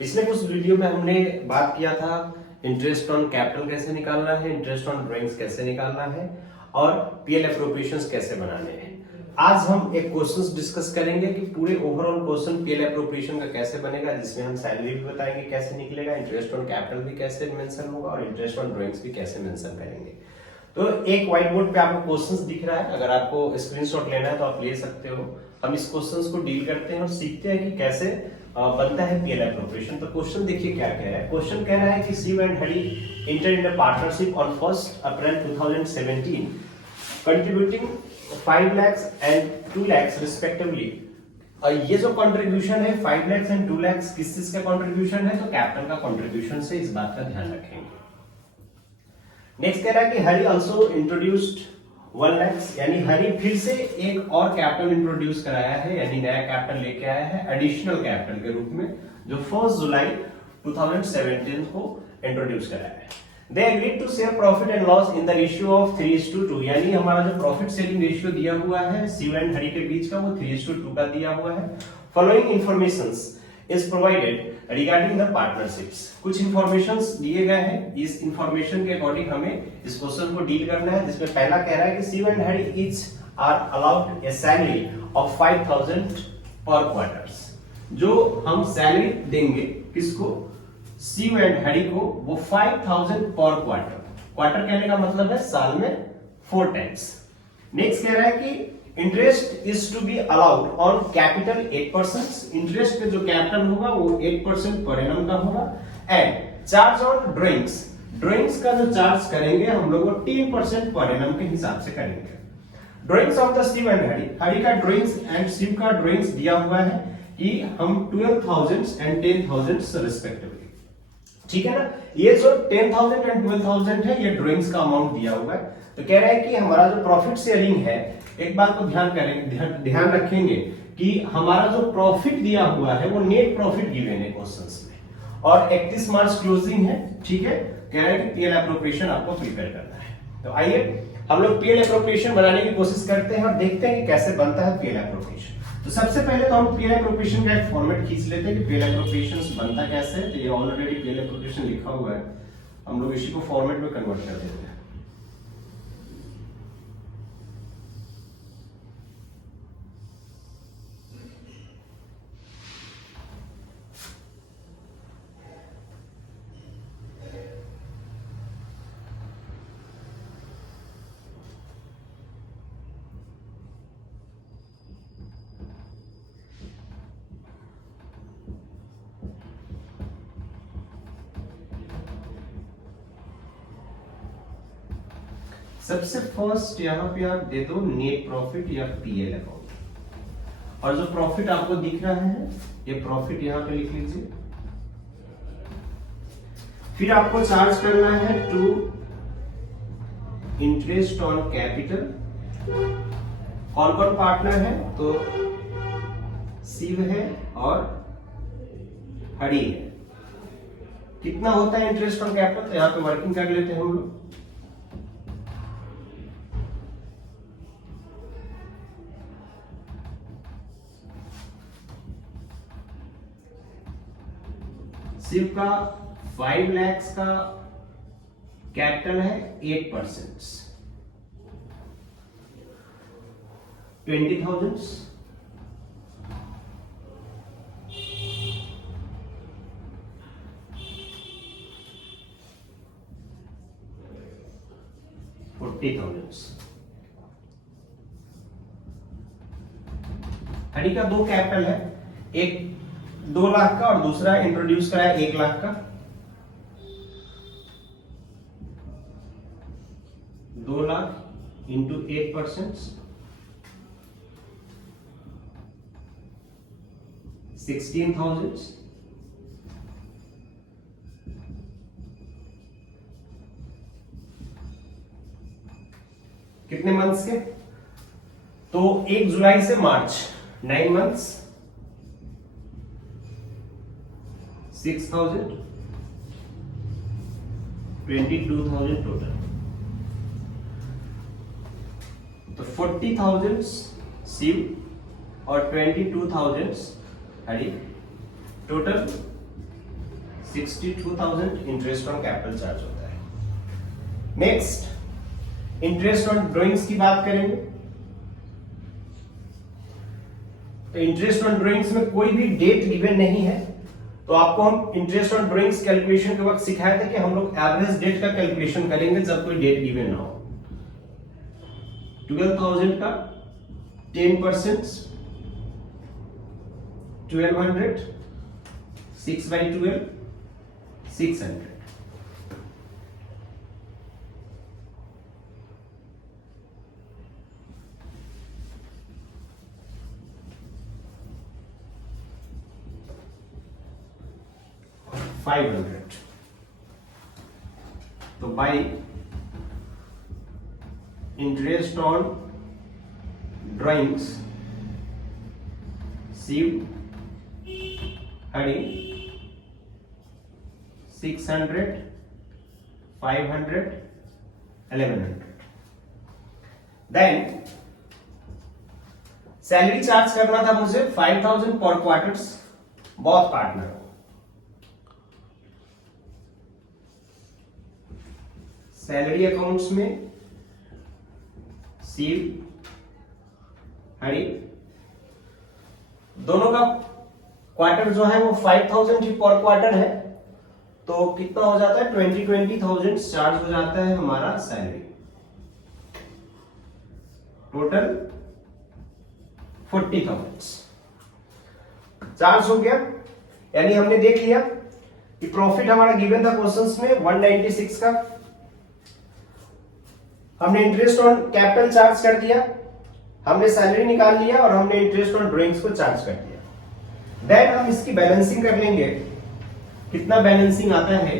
पिछले कुछ वीडियो में हमने बात किया था इंटरेस्ट ऑन कैपिटल कैसे निकालना है, इंटरेस्ट ऑन ड्राइंग्स कैसे निकालना है और पीएल एप्रोप्रिएशंस कैसे बनाने हैं। आज हम एक क्वेश्चंस डिस्कस करेंगे कि पूरे ओवरऑल क्वेश्चन पीएल एप्रोप्रिएशन का कैसे बनेगा, जिसमें हम सैलरी भी बताएंगे कैसे निकलेगा, इंटरेस्ट ऑन कैपिटल भी कैसे मेंशन होगा और इंटरेस्ट ऑन ड्राइंग्स भी कैसे मेंशन करेंगे। तो एक व्हाइट बोर्ड पे आपको क्वेश्चंस दिख रहा है, अगर आपको स्क्रीनशॉट लेना है तो आप ले सकते हो। हम इस क्वेश्चंस को डील करते हैं और सीखते हैं कि कैसे बनता है पीएल एप्रोप्रिएशन। तो क्वेश्चन देखिए क्या कह रहा है। क्वेश्चन कह रहा है कि Shiv and Hari entered in a partnership on 1st April 2017 contributing 5 lakhs and 2 lakhs respectively। ये जो कंट्रीब्यूशन है 5 lakhs and 2 lakhs किस चीज का कंट्रीब्यूशन है, तो कैपिटल का कंट्रीब्यूशन से, इस बात का ध्यान रखेंगे। नेक्स्ट कह रहा है कि हरी आल्सो इंट्रोड्यूस्ड 1 lakhs, यानी हरी फिर से एक और कैपिटल इंट्रोड्यूस कराया है, यानी नया कैपिटल लेके आया है एडिशनल कैपिटल के रूप में, जो 1 जुलाई 2017 को इंट्रोड्यूस कराया है। They agreed to share profit and loss in the ratio of 3:2, यानी हमारा जो प्रॉफिट शेयरिंग रेशियो दिया हुआ है शिव एंड हरी के बीच का, वो 3:2 का दिया हुआ है। Following informations is provided regarding the partnerships। कुछ इंफॉर्मेशंस दिए गए हैं, इस इंफॉर्मेशन के अकॉर्डिंग हमें इस क्वेश्चन को डील करना है, जिसमें पहला कह रहा है कि Shiv and Hari each are allowed a salary of 5,000 per quarters. जो हम सैलरी देंगे किसको, शिव एंड हरी को, वो 5,000 पर क्वार्टर। क्वार्टर कहने का मतलब है साल में 4 टाइम्स। नेक्स्ट कह रहा है कि interest is to be allowed on capital 8%। Interest पे जो कैपिटल होगा वो 8% पर एनम का होगा। And charge on drawings, drawings का जो चार्ज करेंगे हम लोग वो 10% पर एनम के हिसाब से करेंगे। Drawings of the Shiv and Hari, Hari का ड्राइंग्स एंड शिव का ड्राइंग्स दिया हुआ है कि हम 12,000 एंड 10,000 रिस्पेक्टिवली, ठीक है ना। ये जो 10,000 एंड 12,000 है, ये ड्राइंग्स का अमाउंट दिया हुआ है। तो कह रहा है कि हमारा जो प्रॉफिट शेयरिंग है, एक बात को ध्यान रखेंगे कि हमारा जो प्रॉफिट दिया हुआ है वो नेट प्रॉफिट गिवन है क्वेश्चंस में, और 31 मार्च क्लोजिंग है, ठीक है। कह रहा है कि पीएल एप्रोप्रिएशन आपको प्रिपेयर करना है। तो आइए हम लोग पीएल एप्रोप्रिएशन बनाने की कोशिश करते हैं और देखते हैं कि कैसे बनता है पीएल एप्रोप्रिएशन। तो सबसे पहले तो हम पीएल एप्रोप्रिएशन का एक फॉर्मेट खींच लेते हैं कि पीएल एप्रोप्रिएशन बनता कैसे है। तो ये ऑलरेडी पीएल एप्रोप्रिएशन लिखा हुआ है, हम लोग इसी को फॉर्मेट में कन्वर्ट कर देते हैं। सबसे फर्स्ट यहां पे आप दे दो नेट प्रॉफिट या पीएल अकाउंट, और जो प्रॉफिट आपको दिख रहा है ये प्रॉफिट यहां पे लिख लीजिए। फिर आपको चार्ज करना है टू इंटरेस्ट ऑन कैपिटल। कौन कौन पार्टनर है, तो शिव है और हरी है। कितना होता है इंटरेस्ट ऑन कैपिटल, तो यहां पे वर्किंग कर लेते हैं हम लोग। शिव का 5 lakhs का कैपिटल है 8%, 20,000। हरी का 2 कैपिटल है, एक 2 लाख का और दूसरा इंट्रोड्यूस कराया 1 लाख का। 2 लाख इंटू 8%, 16,000। कितने मंथ्स के, तो 1 जुलाई से मार्च, 9 मंथ्स, 6,000, 22,000 टोटल। तो 40,000 शिव और 22,000 Hari, total 62,000 interest on capital charge होता है। नेक्स्ट इंटरेस्ट ऑन ड्राइंग्स की बात करेंगे। तो इंटरेस्ट ऑन ड्राइंग्स में कोई भी डेट गिवन नहीं है, तो आपको हम इंटरेस्ट ऑन ड्राइंग्स कैलकुलेशन के वक्त सिखाया था कि हम लोग एवरेज डेट का कैलकुलेशन करेंगे जब कोई डेट गिवन ना हो। 12,000 का 10%, 1200, 6/12, 600। तो by interest on drawings Shiv Hari 600, 500, 1100। Then salary charge करना था मुझे 5,000 per quarters both partner. Salary accounts में शिव हरि दोनों का क्वार्टर जो है वो 5,000 ही पर क्वार्टर है, तो कितना हो जाता है 20,000 चार्ज हो जाता है हमारा सैलरी। टोटल 40,000 चार्ज हो गया। यानी हमने देख लिया कि प्रॉफिट हमारा गिवन था क्वेश्चंस में 196 का, हमने इंटरेस्ट ऑन कैपिटल चार्ज कर दिया, हमने सैलरी निकाल लिया और हमने इंटरेस्ट ऑन ड्राइंग्स को चार्ज कर दिया। देन हम इसकी बैलेंसिंग कर लेंगे। कितना बैलेंसिंग आता है,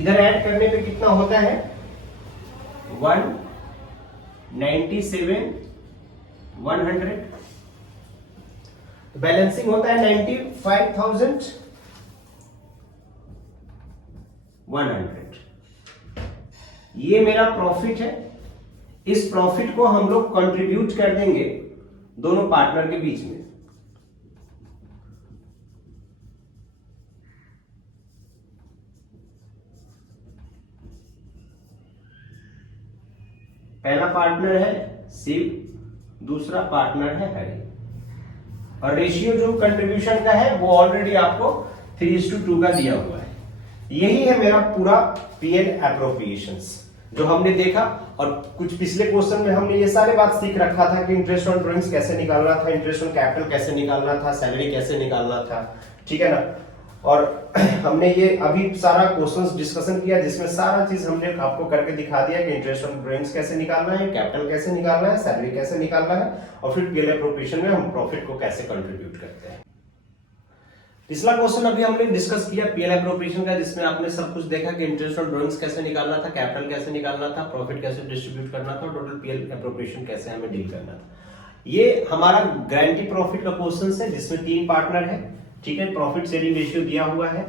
इधर ऐड करने पे कितना होता है 197, 100। बैलेंसिंग होता है 95,100। ये मेरा प्रॉफिट है। इस प्रॉफिट को हम लोग कंट्रीब्यूट कर देंगे दोनों पार्टनर के बीच में। पहला पार्टनर है शिव, दूसरा पार्टनर है हरि, और रेशियो जो कंट्रीब्यूशन का है वो ऑलरेडी आपको 3:2 का दिया हुआ है। यही है मेरा पूरा पीएल एप्रोप्रिएशंस जो हमने देखा। और कुछ पिछले क्वेश्चन में हमने ये सारे बात सीख रखा था कि इंटरेस्ट ऑन ड्राइंग्स कैसे निकालना था, इंटरेस्ट ऑन कैपिटल कैसे निकालना था, सैलरी कैसे निकालना था, ठीक है ना। और हमने ये अभी सारा क्वेश्चंस डिस्कशन किया जिसमें सारा चीज हमने आपको करके दिखा दिया कि इंटरेस्ट ऑन ड्राइंग्स कैसे निकालना है, कैपिटल कैसे निकालना है, सैलरी कैसे निकालना है, और फिर पीएल एप्रोप्रिएशन में हम प्रॉफिट को कैसे कंट्रीब्यूट करते हैं। पिछला क्वेश्चन अभी हमने डिस्कस किया पीएल एप्रोप्रिएशन का, जिसमें आपने सब कुछ देखा कि इंटरेस्ट ऑन ड्राइंग्स कैसे निकालना था, कैपिटल कैसे निकालना था, प्रॉफिट कैसे डिस्ट्रीब्यूट करना था, टोटल पीएल एप्रोप्रिएशन कैसे हमें डील करना था। ये हमारा गारंटी प्रॉफिट का क्वेश्चन है जिसमें 3 पार्टनर है, ठीक है। प्रॉफिट शेयरिंग रेशियो दिया हुआ है।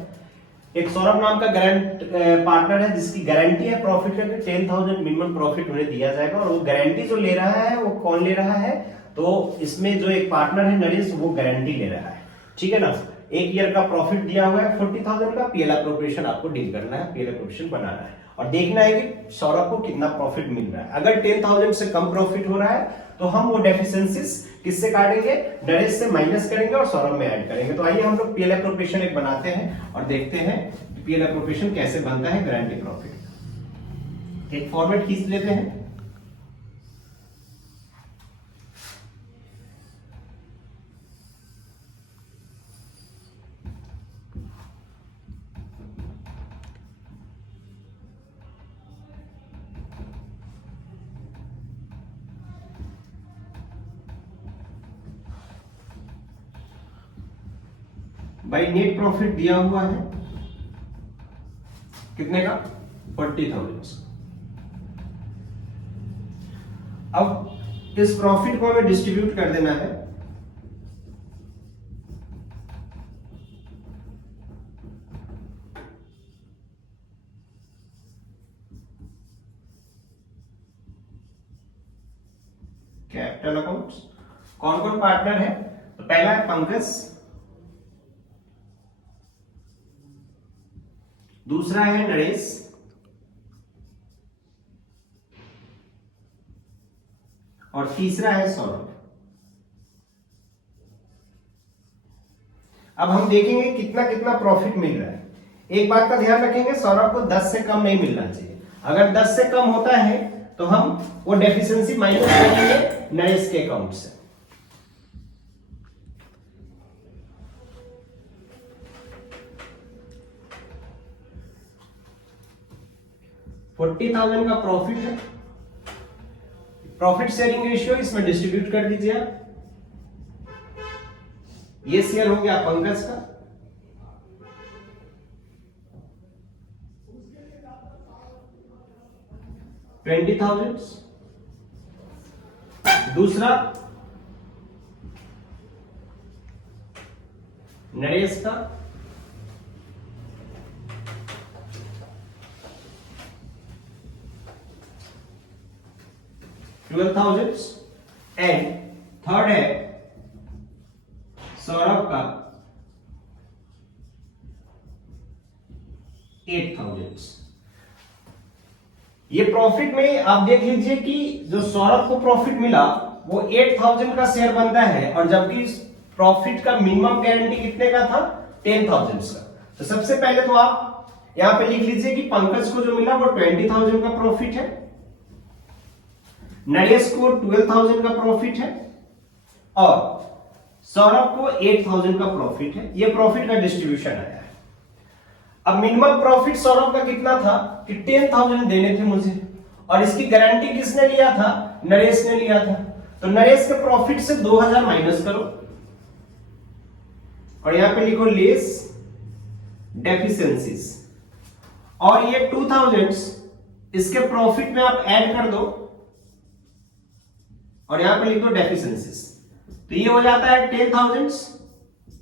एक सौरभ नाम का पार्टनर है जिसकी गारंटी है प्रॉफिट का 10,000 मिनिमम प्रॉफिट उन्हें दिया जाएगा, और वो गारंटी जो ले रहा है वो कौन ले रहा है, तो इसमें जो एक पार्टनर है नरेश, वो गारंटी ले रहा है, ठीक है ना। 1 ईयर का प्रॉफिट दिया हुआ है 40,000 का। पीएल एप्रोप्रिएशन आपको डील करना है, पीएल एप्रोप्रिएशन बनाना है और देखना है कि सौरभ को कितना प्रॉफिट मिल रहा है। अगर 10,000 से कम प्रॉफिट हो रहा है तो हम वो डेफिशिएंसीज किससे काटेंगे, नरेश से माइनस करेंगे और सौरभ में ऐड करेंगे। तो आइए हम लोग पीएल एप्रोप्रिएशन एक बनाते हैं और देखते हैं कि पीएल एप्रोप्रिएशन कैसे बनता है गारंटी प्रॉफिट। एक फॉर्मेट खींच लेते हैं। भाई नेट प्रॉफिट दिया हुआ है कितने का 40,000। अब इस प्रॉफिट को हमें डिस्ट्रीब्यूट कर देना है। कैपिटल अकाउंट्स कौन कौन पार्टनर है, तो पहला है पंकज, दूसरा है नरेश, और तीसरा है सौरभ। अब हम देखेंगे कितना कितना प्रॉफिट मिल रहा है। एक बात का ध्यान रखेंगे, सौरभ को 10 से कम नहीं मिलना चाहिए। अगर 10 से कम होता है तो हम वो डेफिशिएंसी माइनस करेंगे नरेश के अकाउंट से। $40,000 का प्रॉफिट है, प्रॉफिट शेयरिंग रेशियो इसमें डिस्ट्रीब्यूट कर दीजिए आप। ये शेयर हो गया पंकज का, $20,000। दूसरा नरेश का $12,000 एंड थर्ड है सौरभ का 8,000। ये प्रॉफिट में आप देख लीजिए कि जो सौरभ को प्रॉफिट मिला वो 8,000 का शेयर बनता है, और जबकि प्रॉफिट का मिनिमम गारंटी कितने का था, 10,000 का। तो सबसे पहले तो आप यहां पे लिख लीजिए कि पंकज को जो मिला वो 20,000 का प्रॉफिट है, नरेश को 12,000 का प्रॉफिट है, और सौरभ को 8,000 का प्रॉफिट है। ये प्रॉफिट का डिस्ट्रीब्यूशन आया है। अब मिनिमम प्रॉफिट सौरभ का कितना था कि 10,000 देने थे मुझे, और इसकी गारंटी किसने लिया था, नरेश ने लिया था। तो नरेश के प्रॉफिट से 2,000 माइनस करो, और यहां पे लिखो लेस डेफिशिएंसीज, और ये 2,000 इसके प्रॉफिट में आप ऐड कर दो, और यहां पे लिख दो डेफिशिएंसीज। तो ये हो जाता है 10,000,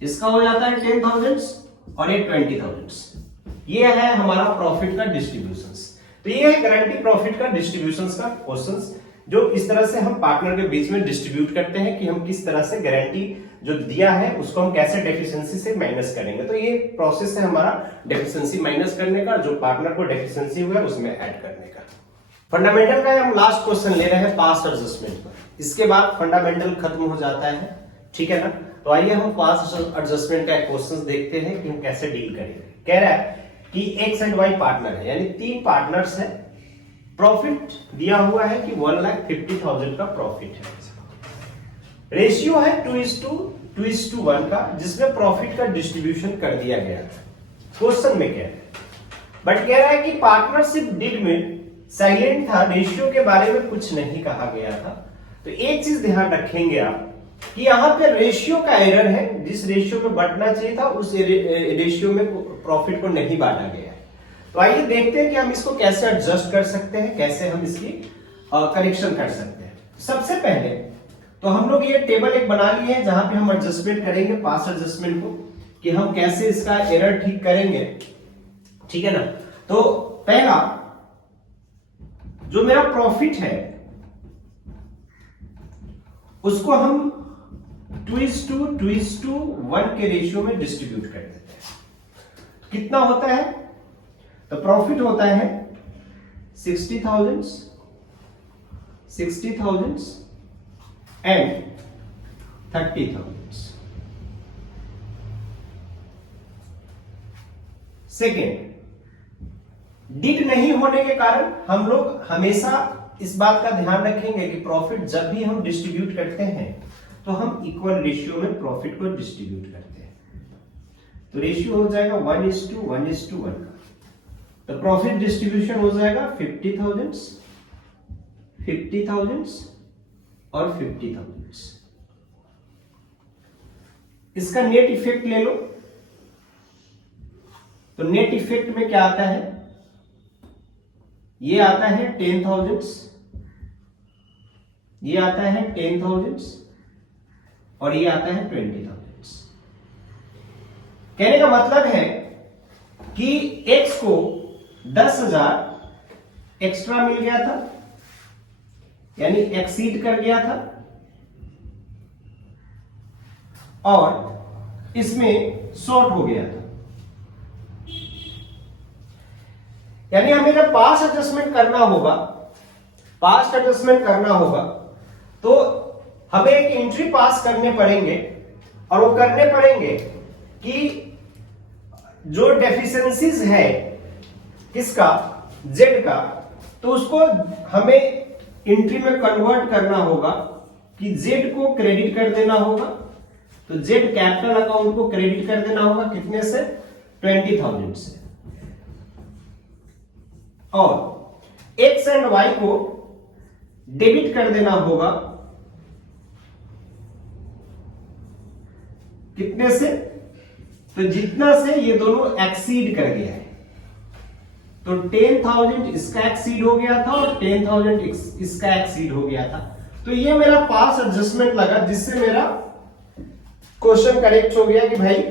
इसका हो जाता है 10,000, और ये 20,000। ये है हमारा प्रॉफिट का डिस्ट्रीब्यूशंस। तो ये है गारंटी प्रॉफिट का डिस्ट्रीब्यूशंस का क्वेश्चंस, जो इस तरह से हम पार्टनर के बीच में डिस्ट्रीब्यूट करते हैं कि हम किस तरह से गारंटी जो दिया है उसको हम कैसे डेफिशिएंसी से माइनस करेंगे। तो ये प्रोसेस है हमारा डेफिशिएंसी माइनस करने का, जो पार्टनर को डेफिशिएंसी हुआ है उसमें ऐड करने का। फंडामेंटल का हम लास्ट क्वेश्चन ले रहे हैं पास्ट एडजस्टमेंट पर, इसके बाद फंडामेंटल खत्म हो जाता है, ठीक है ना। तो आइए हम पास्ट एडजस्टमेंट का क्वेश्चन देखते हैं कि हम कैसे डील करेंगे। कह रहा है कि एक्स एंड वाई पार्टनर है, यानी 3 पार्टनर्स है, प्रॉफिट दिया हुआ है कि 1,50,000 का प्रॉफिट है, रेशियो है 2:1 का, जिसमें प्रॉफिट का डिस्ट्रीब्यूशन कर दिया गया है। क्वेश्चन में कह रहा है, बट कह रहा है कि पार्टनरशिप डीड में साइलेंट था, रेशियो के बारे में कुछ नहीं कहा गया था। तो एक चीज ध्यान रखेंगे आप कि यहां पे रेशियो का एरर है, जिस रेशियो में बढ़ना चाहिए था उस रेशियो में प्रॉफिट को नहीं बांटा गया है। तो आइए देखते हैं कि हम इसको कैसे एडजस्ट कर सकते हैं, कैसे हम इसकी करेक्शन कर सकते हैं। सबसे पहले तो हम लोग ये टेबल एक बना लिए हैं जहां पे हम एडजस्टमेंट करेंगे पास्ट एडजस्टमेंट को, कि हम कैसे इसका एरर ठीक करेंगे, ठीक है ना। तो पहला जो मेरा प्रॉफिट है उसको हम 2:1 के रेशियो में डिस्ट्रीब्यूट कर देते हैं। कितना होता है, तो प्रॉफिट होता है 60,000 एंड 30,000। सेकेंड, डिड नहीं होने के कारण हम लोग हमेशा इस बात का ध्यान रखेंगे कि प्रॉफिट जब भी हम डिस्ट्रीब्यूट करते हैं तो हम इक्वल रेशियो में प्रॉफिट को डिस्ट्रीब्यूट करते हैं। तो रेशियो हो जाएगा 1:1:1 का। तो प्रॉफिट डिस्ट्रीब्यूशन हो जाएगा 50,000 और 50,000। इसका नेट इफेक्ट ले लो। तो नेट इफेक्ट में क्या आता है, ये आता है 10,000, ये आता है 10,000 और ये आता है 20,000। कहने का मतलब है कि x को 10,000 एक्स्ट्रा मिल गया था, यानी एक्सीड कर गया था, और इसमें शॉर्ट हो गया था। यानी हमें जब पास्ट एडजस्टमेंट करना होगा तो हमें एक एंट्री पास करने पड़ेंगे, और वो करने पड़ेंगे कि जो डेफिशिएंसीज है किसका, जेड का, तो उसको हमें एंट्री में कन्वर्ट करना होगा कि जेड को क्रेडिट कर देना होगा। तो जेड कैपिटल अकाउंट को क्रेडिट कर देना होगा कितने से, 20,000 से, और एक्स एंड वाई को डेबिट कर देना होगा कितने से, तो जितना से ये दोनों एक्सीड कर गया है। तो 10,000 इसका एक्सीड हो गया था और 10,000 इसका एक्सीड हो गया था। तो ये मेरा पास एडजस्टमेंट लगा, जिससे मेरा क्वेश्चन करेक्ट हो गया कि भाई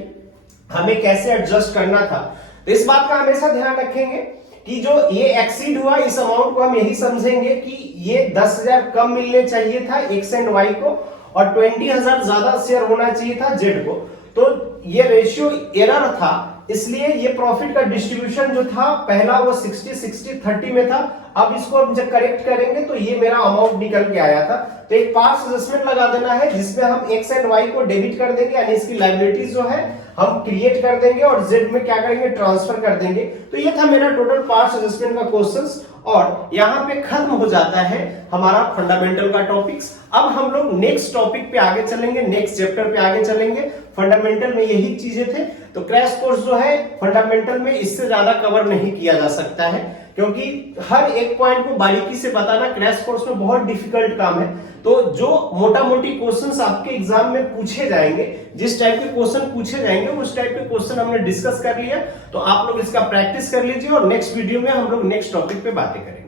हमें कैसे एडजस्ट करना था। तो इस बात का हमेशा ध्यान रखेंगे कि जो ये एक्सीड हुआ, इस अमाउंट को हम यही समझेंगे कि ये 10,000 कम मिलने चाहिए था एक्स एंड वाई को, और 20,000 ज्यादा शेयर होना चाहिए था जेड को। तो ये रेशियो एरर था, इसलिए ये प्रॉफिट का डिस्ट्रीब्यूशन जो था पहला वो 60-60-30 में था। अब इसको हम जब करेक्ट करेंगे तो ये मेरा अमाउंट निकल के आया था। तो एक पास एडजस्टमेंट लगा देना है जिसमें हम एक्स एंड वाई को डेबिट कर देंगे, यानी इसकी लायबिलिटीज जो है हम क्रिएट कर देंगे और जेड में क्या करेंगे, ट्रांसफर कर देंगे। तो ये था मेरा टोटल पास एडजस्टमेंट का क्वेश्चंस, और यहां पे खत्म हो जाता है हमारा फंडामेंटल का टॉपिक्स। अब हम लोग नेक्स्ट टॉपिक पे आगे चलेंगे, नेक्स्ट चैप्टर पे आगे चलेंगे। फंडामेंटल में यही चीजें थे। तो क्रैश कोर्स जो है फंडामेंटल में इससे ज्यादा कवर नहीं किया जा सकता है, क्योंकि हर एक पॉइंट को बारीकी से बताना क्रैश कोर्स में बहुत डिफिकल्ट काम है। तो जो मोटा मोटी क्वेश्चंस आपके एग्जाम में पूछे जाएंगे, जिस टाइप के क्वेश्चन पूछे जाएंगे उस टाइप के क्वेश्चन हमने डिस्कस कर लिया। तो आप लोग इसका प्रैक्टिस कर लीजिए, और नेक्स्ट वीडियो में हम लोग नेक्स्ट टॉपिक पे बातें करेंगे।